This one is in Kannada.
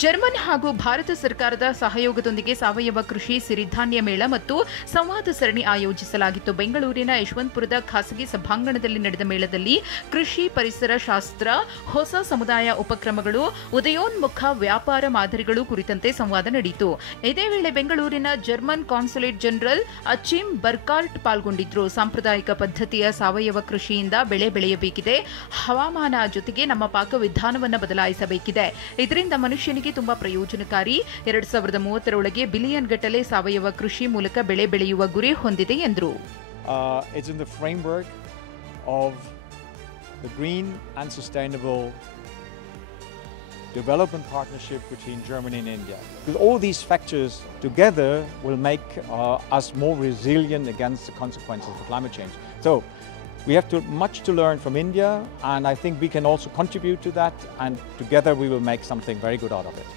ಜರ್ಮನ್ ಹಾಗೂ ಭಾರತ ಸರ್ಕಾರದ ಸಹಯೋಗದೊಂದಿಗೆ ಸಾವಯವ ಕೃಷಿ ಸಿರಿಧಾನ್ಯ ಮೇಳ ಮತ್ತು ಸಂವಾದ ಸರಣಿ ಆಯೋಜಿಸಲಾಗಿತ್ತು. ಬೆಂಗಳೂರಿನ ಯಶವಂತಪುರದ ಖಾಸಗಿ ಸಭಾಂಗಣದಲ್ಲಿ ನಡೆದ ಮೇಳದಲ್ಲಿ ಕೃಷಿ, ಪರಿಸರ ಶಾಸ್ತ್ರ, ಹೊಸ ಸಮುದಾಯ ಉಪಕ್ರಮಗಳು, ಉದಯೋನ್ಮುಖ ವ್ಯಾಪಾರ ಮಾದರಿಗಳು ಕುರಿತಂತೆ ಸಂವಾದ ನಡೆಯಿತು. ಇದೇ ವೇಳೆ ಬೆಂಗಳೂರಿನ ಜರ್ಮನ್ ಕಾನ್ಸುಲೇಟ್ ಜನರಲ್ ಅಚಿಮ್ ಬರ್ಕಾರ್ಟ್ ಪಾಲ್ಗೊಂಡಿದ್ದರು. ಸಾಂಪ್ರದಾಯಿಕ ಪದ್ಧತಿಯ ಸಾವಯವ ಕೃಷಿಯಿಂದ ಬೆಳೆ ಬೆಳೆಯಬೇಕಿದೆ. ಹವಾಮಾನ ಜೊತೆಗೆ ನಮ್ಮ ಪಾಕವಿಧಾನವನ್ನು ಬದಲಾಯಿಸಬೇಕಿದೆ. ಇದರಿಂದ ಮನುಷ್ಯನಿಗೆ ತುಂಬಾ ಪ್ರಯೋಜನಕಾರಿ. 2030ರೊಳಗೆ ಬಿಲಿಯನ್ ಗಟ್ಟಲೆ ಸಾವಯವ ಕೃಷಿ ಮೂಲಕ ಬೆಳೆ ಬೆಳೆಯುವ ಗುರಿ ಹೊಂದಿದೆ ಎಂದರು. It's in the framework of the green and sustainable development partnership between Germany and India. All these factors together will make us more resilient against the consequences of climate change. So we have much to learn from India, and I think we can also contribute to that, and together we will make something very good out of it.